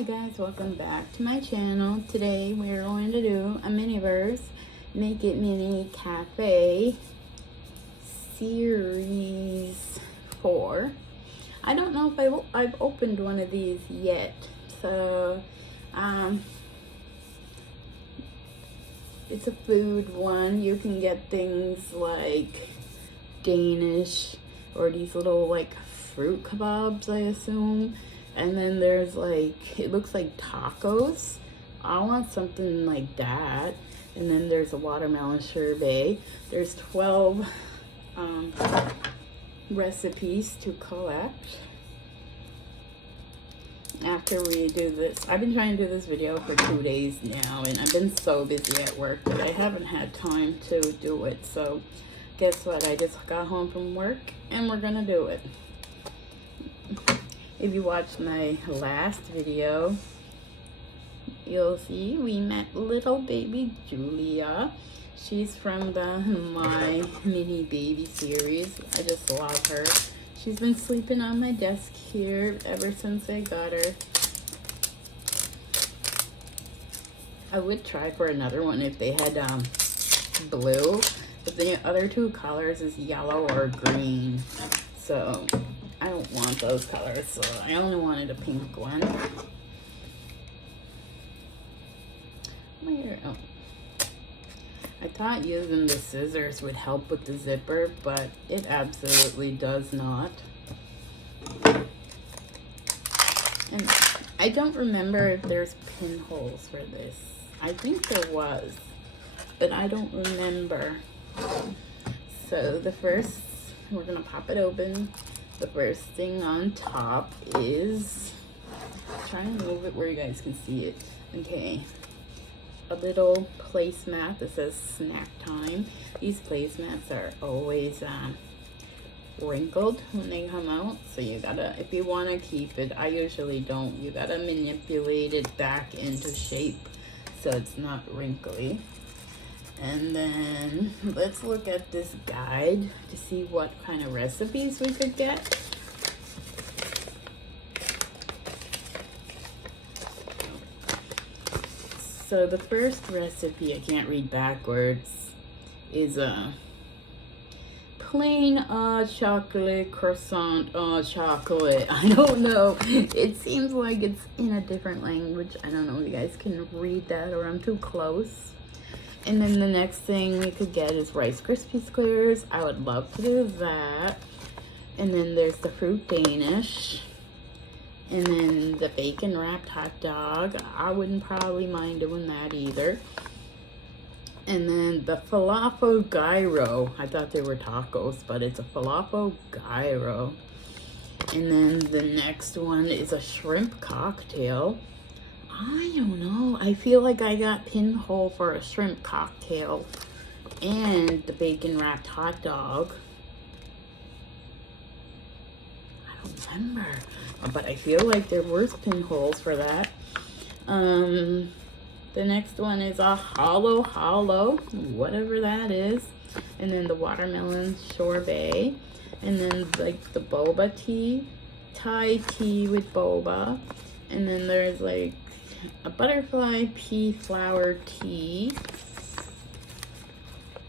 Hi guys, welcome back to my channel. Today we're going to do a miniverse Make It Mini Cafe Series 4. I don't know if I've opened one of these yet. So, it's a food one. You can get things like Danish or these little like fruit kebabs, I assume. And then there's like, it looks like tacos. I want something like that. And then there's a watermelon sherbet. There's 12 recipes to collect. After we do this, I've been trying to do this video for 2 days now, and I've been so busy at work that I haven't had time to do it. So guess what? I just got home from work and we're gonna do it. If you watched my last video, you'll see we met little baby Julia. She's from the My Mini Baby series. I just love her. She's been sleeping on my desk here ever since I got her. I would try for another one if they had blue, but the other two colors is yellow or green. So I don't want those colors, so I only wanted a pink one. Where? Oh. I thought using the scissors would help with the zipper, but it absolutely does not. And I don't remember if there's pinholes for this. I think there was, but I don't remember. So the first, we're gonna pop it open. The first thing on top is, try and move it where you guys can see it. Okay, a little placemat that says snack time. These placemats are always wrinkled when they come out, so you gotta, if you want to keep it, I usually don't, you gotta manipulate it back into shape so it's not wrinkly. And then let's look at this guide to see what kind of recipes we could get. So the first recipe, I can't read backwards, is a plain chocolate croissant chocolate. I don't know. It seems like it's in a different language. I don't know if you guys can read that or I'm too close. And then the next thing we could get is Rice Krispie squares. I would love to do that. And then there's the fruit Danish. And then the bacon wrapped hot dog. I wouldn't probably mind doing that either. And then the falafel gyro. I thought they were tacos, but it's a falafel gyro. And then the next one is a shrimp cocktail. I don't know. I feel like I got pinhole for a shrimp cocktail and the bacon wrapped hot dog. I don't remember, but I feel like there were pinholes for that. The next one is a hollow, whatever that is. And then the watermelon sorbet. And then like the boba tea, Thai tea with boba. And then there's like a butterfly pea flower tea.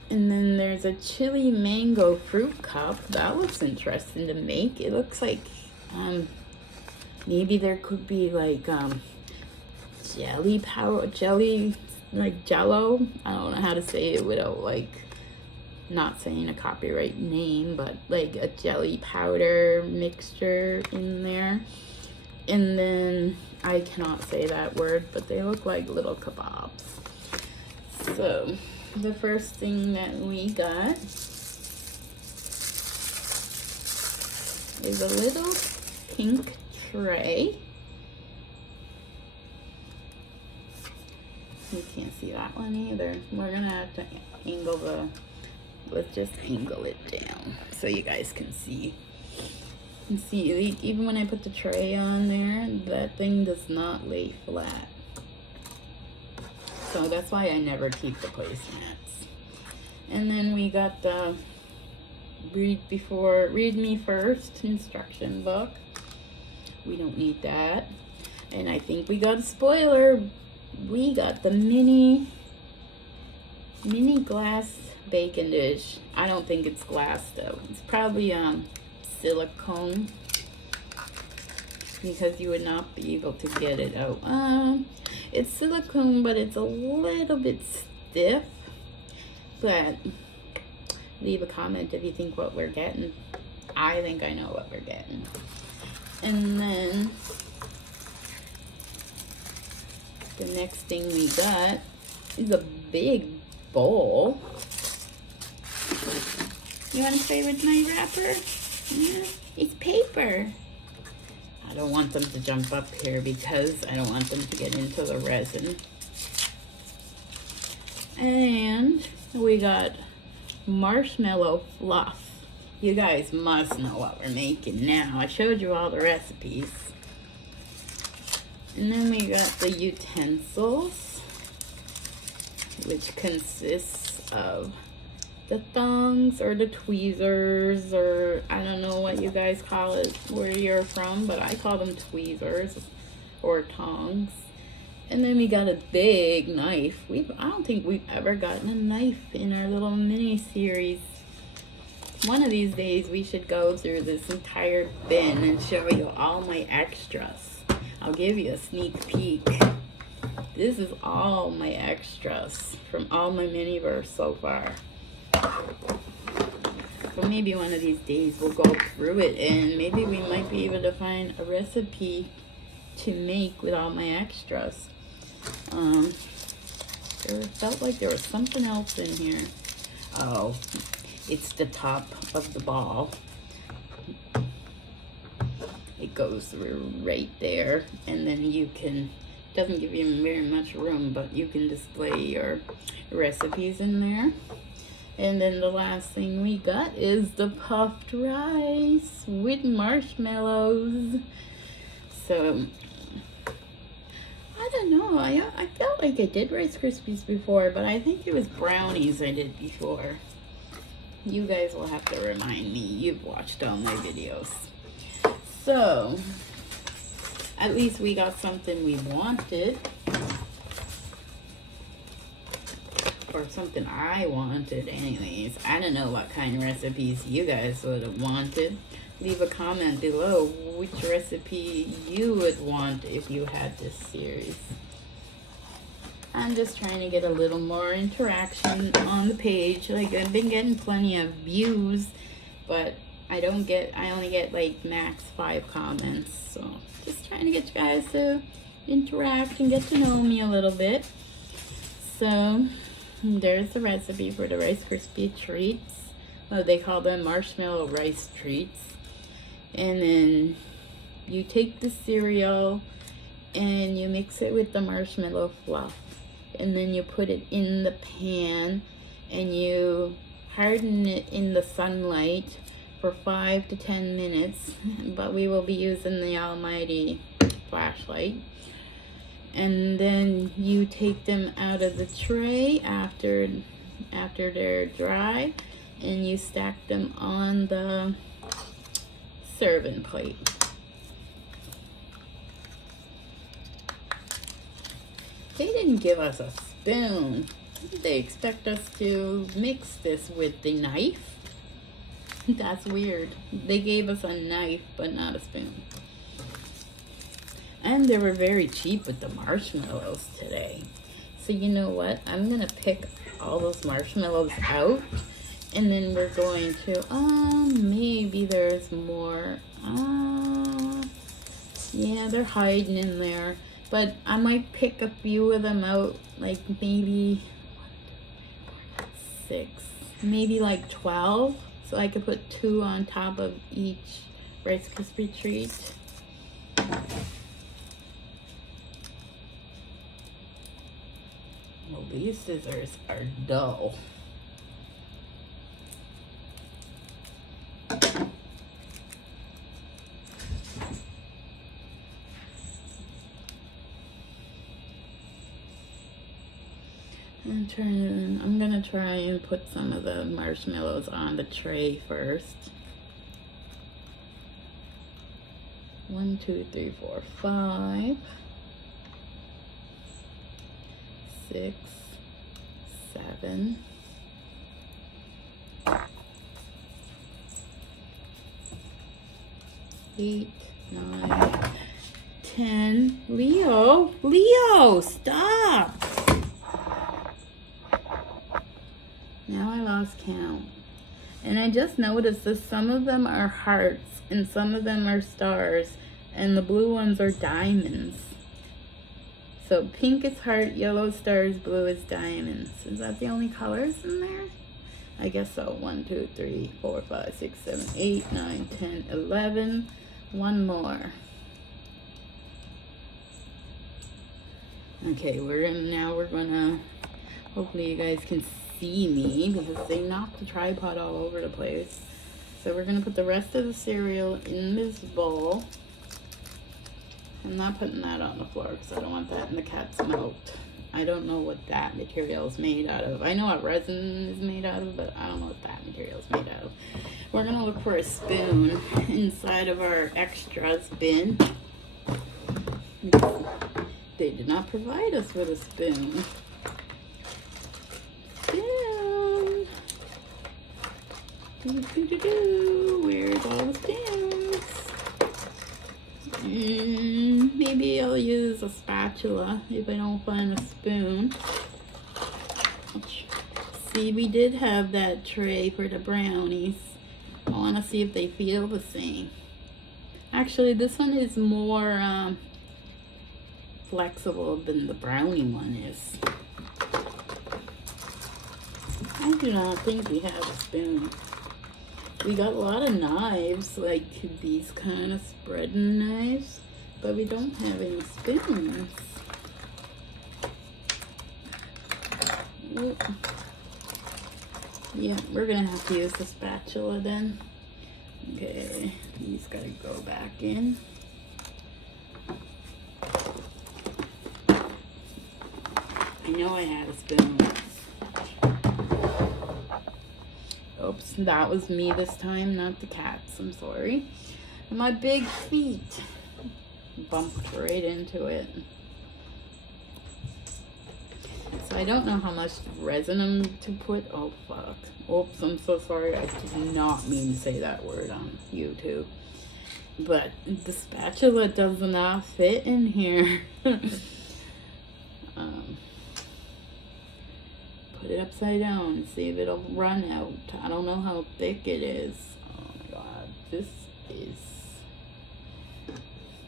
And then there's a chili mango fruit cup. That looks interesting to make. It looks like maybe there could be like jelly powder, jelly, like jello. I don't know how to say it without like not saying a copyright name, but like a jelly powder mixture in there. And then I cannot say that word, but they look like little kebabs. So the first thing that we got is a little pink tray. You can't see that one either. We're gonna have to angle the, let's just angle it down so you guys can see. You see, even when I put the tray on there, that thing does not lay flat. So that's why I never keep the placemats. And then we got the read me first instruction book. We don't need that. And I think we got a spoiler. We got the mini glass baking dish. I don't think it's glass though. It's probably silicone, because you would not be able to get it out. It's silicone, but it's a little bit stiff. But leave a comment if you think what we're getting. I think I know what we're getting. And then the next thing we got is a big bowl. You want to play with my wrapper? Yeah, it's paper. I don't want them to jump up here because I don't want them to get into the resin. And we got marshmallow fluff. You guys must know what we're making now. I showed you all the recipes. And then we got the utensils, which consists of the thongs or the tweezers, or I don't know what you guys call it where you're from, but I call them tweezers or tongs. And then we got a big knife. I don't think we've ever gotten a knife in our little mini series. One of these days we should go through this entire bin and show you all my extras. I'll give you a sneak peek. This is all my extras from all my mini-verse so far. So maybe one of these days we'll go through it and maybe we might be able to find a recipe to make with all my extras. There felt like there was something else in here. Oh, it's the top of the ball. It goes through right there, and then you can, doesn't give you very much room, but you can display your recipes in there. And then the last thing we got is the puffed rice with marshmallows. So I don't know, I felt like I did Rice Krispies before, but I think it was brownies I did before. You guys will have to remind me. You've watched all my videos. So, at least we got something we wanted. Or something I wanted anyways. I don't know what kind of recipes you guys would have wanted. Leave a comment below which recipe you would want if you had this series. I'm just trying to get a little more interaction on the page. Like, I've been getting plenty of views, but I only get like max 5 comments. So just trying to get you guys to interact and get to know me a little bit. So there's the recipe for the Rice Krispie treats. Oh, they call them marshmallow rice treats. And then you take the cereal and you mix it with the marshmallow fluff. And then you put it in the pan and you harden it in the sunlight for 5 to 10 minutes. But we will be using the almighty flashlight. And then you take them out of the tray after they're dry, and you stack them on the serving plate. They didn't give us a spoon. They expect us to mix this with the knife. That's weird. They gave us a knife, but not a spoon. And they were very cheap with the marshmallows today. So you know what? I'm going to pick all those marshmallows out. And then we're going to, maybe there's more. Yeah, they're hiding in there. But I might pick a few of them out, like maybe 6, maybe like 12. So I could put 2 on top of each Rice Krispie treat. Well, these scissors are dull. I'm gonna try and put some of the marshmallows on the tray first. 1, 2, 3, 4, 5, 6, 7, 8, 9, 10. Leo, stop. Now I lost count. And I just noticed that some of them are hearts and some of them are stars, and the blue ones are diamonds. So pink is heart, yellow stars, blue is diamonds. Is that the only colors in there? I guess so. 1, 2, 3, 4, 5, 6, 7, 8, 9, 10, 11. One more. Okay, we're gonna, hopefully you guys can see me because they knocked the tripod all over the place. So we're gonna put the rest of the cereal in this bowl. I'm not putting that on the floor because I don't want that in the cat's mouth. I don't know what that material is made out of. I know what resin is made out of, but I don't know what that material is made out of. We're gonna look for a spoon inside of our extras bin. They did not provide us with a spoon. Spoon. Where's all the spoons? Maybe I'll use a spatula if I don't find a spoon. See, we did have that tray for the brownies. I want to see if they feel the same. Actually, this one is more flexible than the brownie one is. I do not think we have a spoon. We got a lot of knives, like these kind of spreading knives, but we don't have any spoons. Oop. Yeah, we're gonna have to use the spatula then. Okay, these gotta go back in. I know I had a spoon. Oops, that was me this time, not the cats. I'm sorry. And my big feet bumped right into it. So I don't know how much resin I'm to put. Oh, fuck. Oops, I'm so sorry. I did not mean to say that word on YouTube. But the spatula does not fit in here. Put it upside down and see if it'll run out. I don't know how thick it is. Oh my god, this is...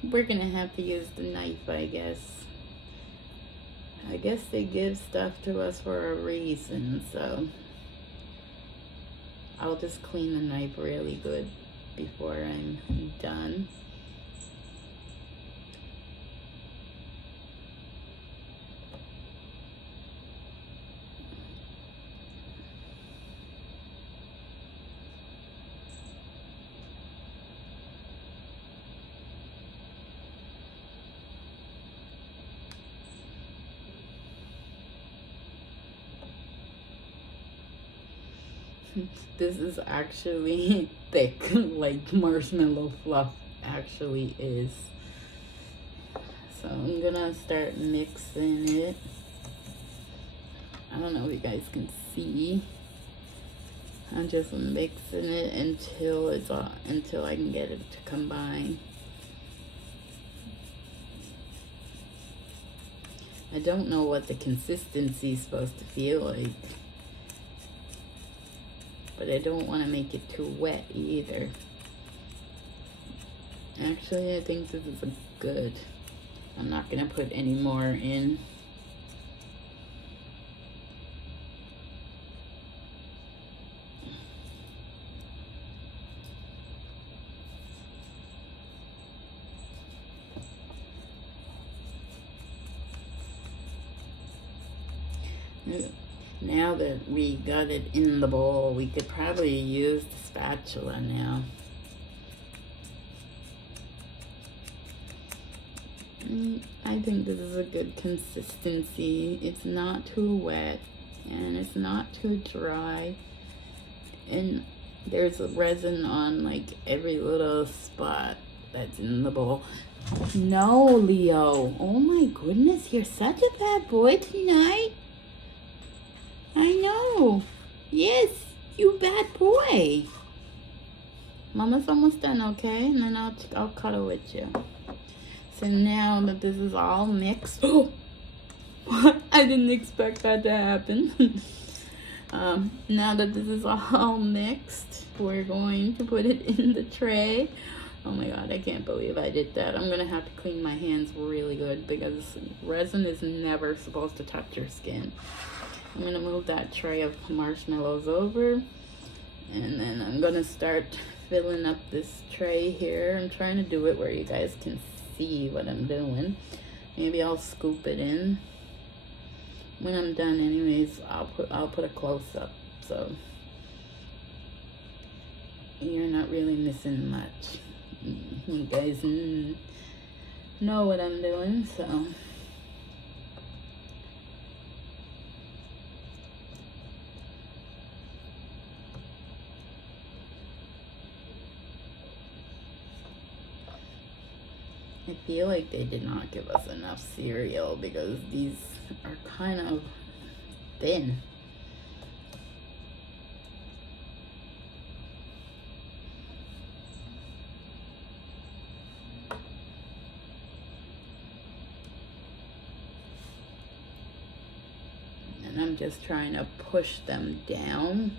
We're gonna have to use the knife, I guess. I guess they give stuff to us for a reason, so... I'll just clean the knife really good before I'm done. This is actually thick, like marshmallow fluff actually is. So I'm gonna start mixing it. I don't know if you guys can see. I'm just mixing it until it's until I can get it to combine. I don't know what the consistency is supposed to feel like. But I don't want to make it too wet either. Actually, I think this is good. I'm not going to put any more in. Now that we got it in the bowl, we could probably use the spatula now. I think this is a good consistency. It's not too wet and it's not too dry. And there's a resin on like every little spot that's in the bowl. No, Leo. Oh my goodness, you're such a bad boy tonight. I know. Yes, you bad boy. Mama's almost done, okay? And then I'll cuddle with you. So now that this is all mixed, oh, I didn't expect that to happen. Now that this is all mixed, we're going to put it in the tray. Oh my god, I can't believe I did that. I'm gonna have to clean my hands really good because resin is never supposed to touch your skin. I'm gonna move that tray of marshmallows over, and then I'm gonna start filling up this tray here. I'm trying to do it where you guys can see what I'm doing. Maybe I'll scoop it in when I'm done. Anyways, I'll put a close-up, so you're not really missing much. You guys know what I'm doing, so I feel like they did not give us enough cereal because these are kind of thin. And I'm just trying to push them down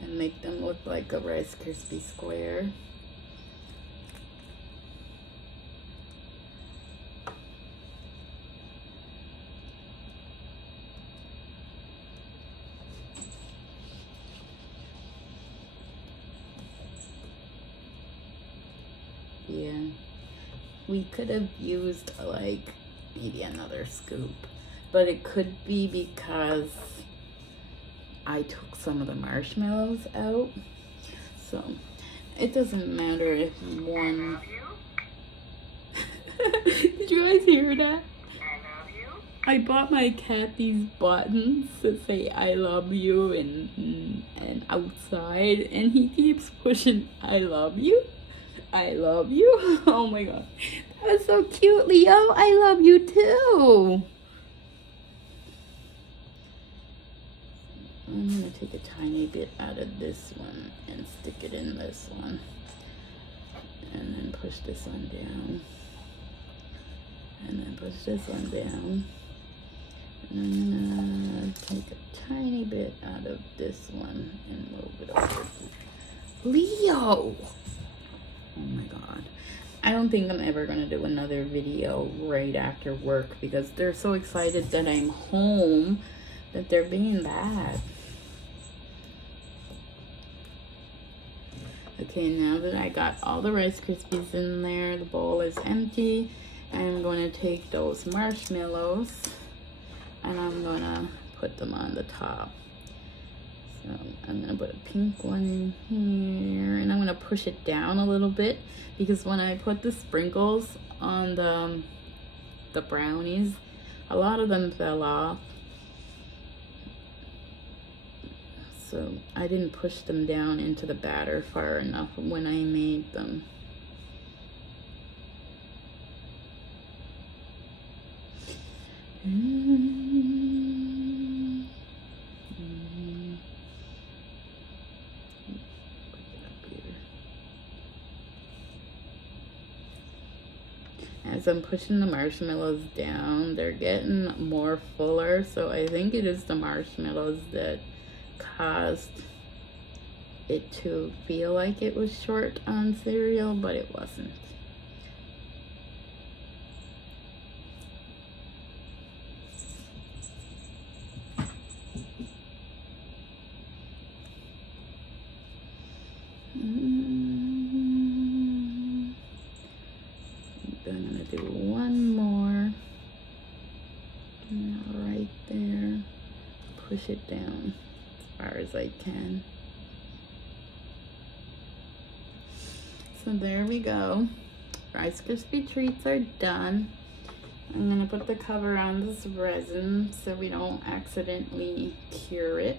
and make them look like a Rice Krispie square. Yeah, we could have used like maybe another scoop, but it could be because I took some of the marshmallows out, so it doesn't matter if one. Did you guys hear that? I bought my cat these buttons that say I love you and outside, and he keeps pushing I love you. I love you. Oh my god. That was so cute, Leo. I love you too. I'm going to take a tiny bit out of this one and stick it in this one. And then push this one down. And then push this one down. And I'm going to take a tiny bit out of this one and move it over. Leo! Oh my god. I don't think I'm ever going to do another video right after work because they're so excited that I'm home that they're being bad. Okay, now that I got all the Rice Krispies in there, the bowl is empty. I'm going to take those marshmallows and I'm going to put them on the top. So I'm going to put a pink one in here, and I'm going to push it down a little bit because when I put the sprinkles on the brownies, a lot of them fell off. So I didn't push them down into the batter far enough when I made them. As I'm pushing the marshmallows down, they're getting more fuller, so I think it is the marshmallows that caused it to feel like it was short on cereal, but it wasn't. I'm gonna do one more right there. Push it down as far as I can. So there we go. Rice Krispie treats are done. I'm gonna put the cover on this resin so we don't accidentally cure it.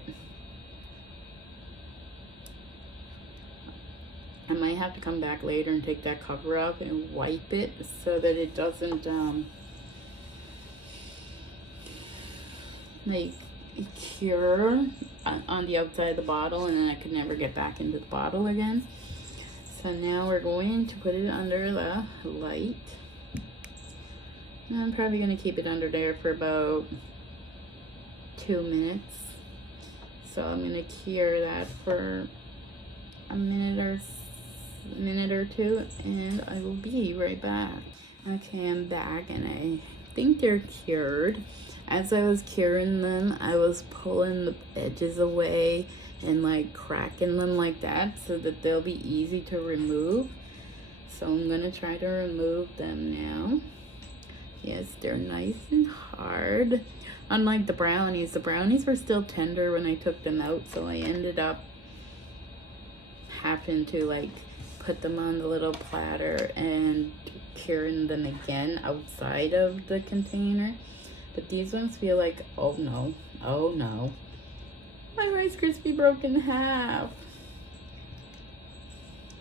I might might have to come back later and take that cover off and wipe it so that it doesn't like cure on the outside of the bottle, and then I could never get back into the bottle again. So now we're going to put it under the light. And I'm probably going to keep it under there for about 2 minutes. So I'm going to cure that for a minute or two, and I will be right back. Okay, I'm back, and I think they're cured. As I was curing them, I was pulling the edges away and like cracking them like that so that they'll be easy to remove. So I'm gonna try to remove them now. Yes, they're nice and hard. Unlike the brownies were still tender when I took them out, so I ended up having to like put them on the little platter and curing them again outside of the container. But these ones feel like, oh no, my Rice Krispie broke in half.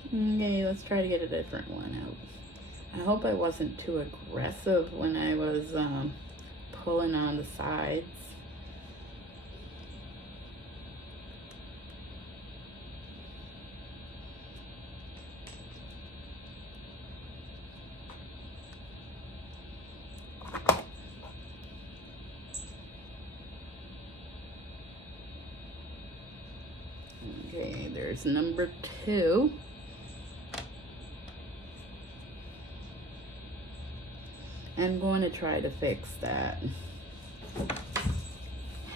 Okay, let's try to get a different one out. I hope I wasn't too aggressive when I was pulling on the sides. Okay, there's number 2. I'm going to try to fix that.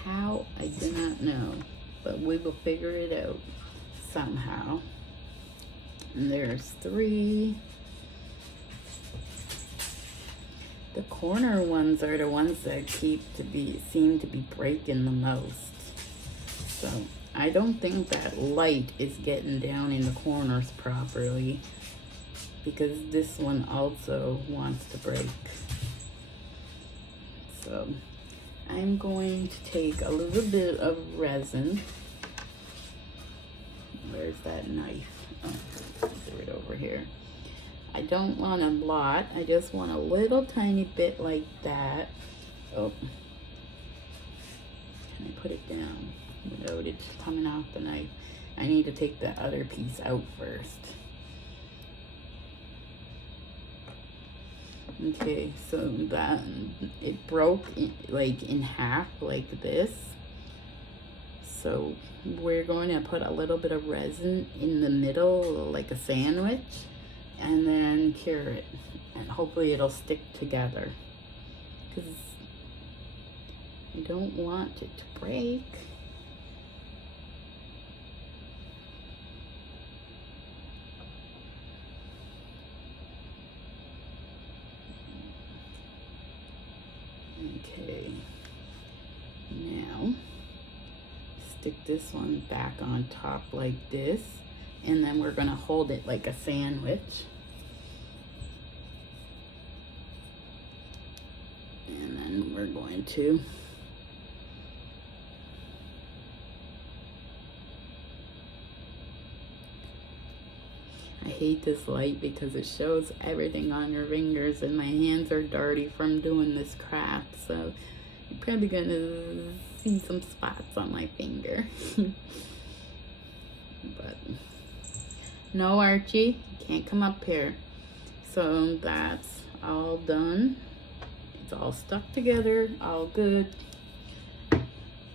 How, I do not know, but we will figure it out somehow. And there's 3. The corner ones are the ones that seem to be breaking the most. So I don't think that light is getting down in the corners properly, because this one also wants to break. So I'm going to take a little bit of resin. Where's that knife? Oh, throw it over here. I don't want a lot. I just want a little tiny bit like that. Oh, can I put it down without it coming off the knife? I need to take the other piece out first. Okay, so that it broke in half like this. So we're going to put a little bit of resin in the middle like a sandwich, and then cure it, and hopefully it'll stick together, because you don't want it to break. Okay, now stick this one back on top like this, and then we're gonna hold it like a sandwich. And then we're going to I hate this light because it shows everything on your fingers, and my hands are dirty from doing this craft, so you're probably gonna see some spots on my finger. But no, Archie, you can't come up here. So that's all done. It's all stuck together, all good.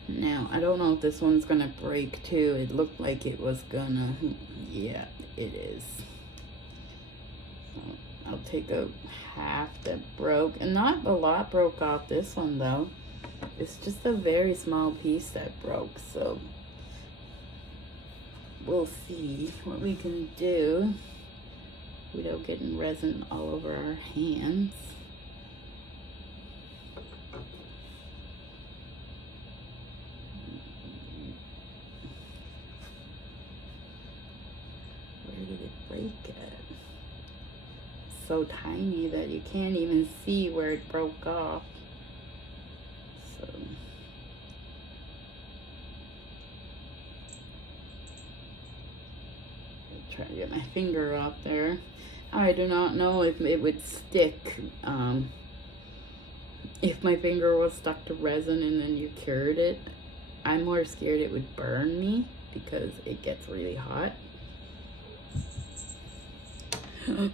Now, I don't know if this one's gonna break too. It looked like it was gonna. Yeah, it is. I'll take a half that broke, and not a lot broke off this one though. It's just a very small piece that broke, so we'll see what we can do without getting resin all over our hands. Where did it break at? So tiny that you can't even see where it broke off. So try to get my finger out there. I do not know if it would stick. If my finger was stuck to resin and then you cured it, I'm more scared it would burn me because it gets really hot. Did I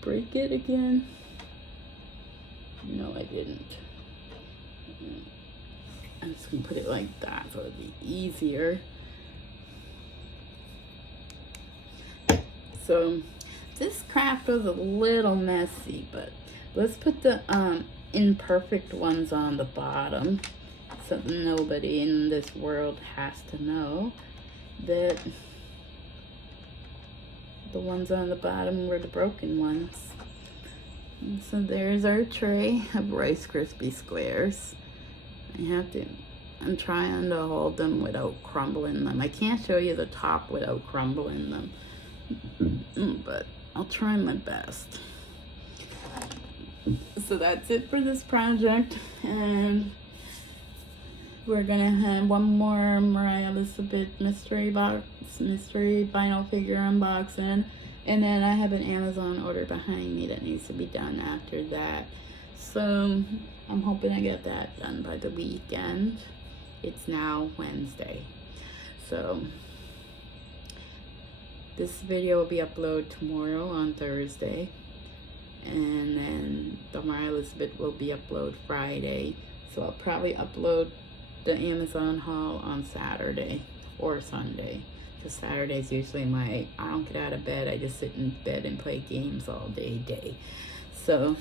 break it again? No, I didn't. I'm just gonna put it like that so it'd be easier. So this craft was a little messy, but let's put the imperfect ones on the bottom so nobody in this world has to know that the ones on the bottom were the broken ones. And so there's our tray of Rice Krispie squares. I'm trying to hold them without crumbling them. I can't show you the top without crumbling them, but I'll try my best. So that's it for this project, and we're gonna have one more Mariah Elizabeth mystery vinyl figure unboxing, and then I have an Amazon order behind me that needs to be done after that. So I'm hoping I get that done by the weekend. It's now Wednesday. So this video will be uploaded tomorrow on Thursday. And then the Mariah Elizabeth will be uploaded Friday. So I'll probably upload the Amazon haul on Saturday or Sunday. Because Saturday's usually I don't get out of bed. I just sit in bed and play games all day. So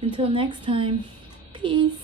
until next time, peace.